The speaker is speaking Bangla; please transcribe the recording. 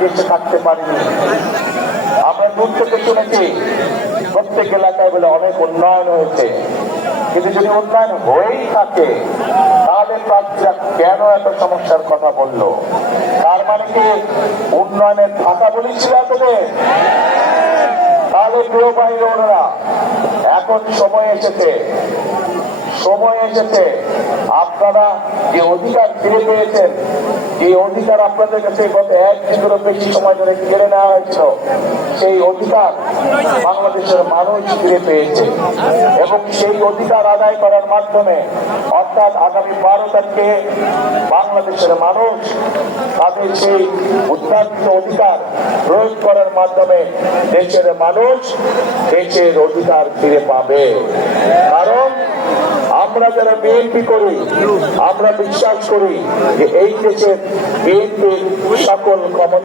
দেশে থাকতে পারিনি। আমরা দূর থেকে শুনেছি প্রত্যেক এলাকায় বলে অনেক উন্নয়ন হয়েছে, কিন্তু যদি উন্নয়ন হয়েই থাকে তাহলে প্রার্থীরা কেন এত সমস্যার কথা বললো? তার মানে কি উন্নয়নের ভাষা বলেছিল এতদিন? তাহলে প্রিয় ভাই বোনেরা, এখন সময় এসেছে আপনারা যে অধিকার ফিরে পেয়েছেন, যে অধিকার আপনাদের কাছে গত 1 যুগেরও বেশি সময় ধরে কেড়ে নেওয়া হয়েছিল, সেই অধিকার বাংলাদেশের মানুষ ফিরে পেয়েছে এবং সেই অধিকার আদায় করার মাধ্যমে অর্থাৎ আগামী 12 তারিখে বাংলাদেশের মানুষ তাদের সেই উদ্ধারিত অধিকার প্রয়োগ করার মাধ্যমে দেশের মানুষ দেশের অধিকার ফিরে পাবে। কারণ আমরা যারা বিএনপি করি, আমরা বিশ্বাস করি যে এই দেশের বিএনপির সকল ক্ষমতা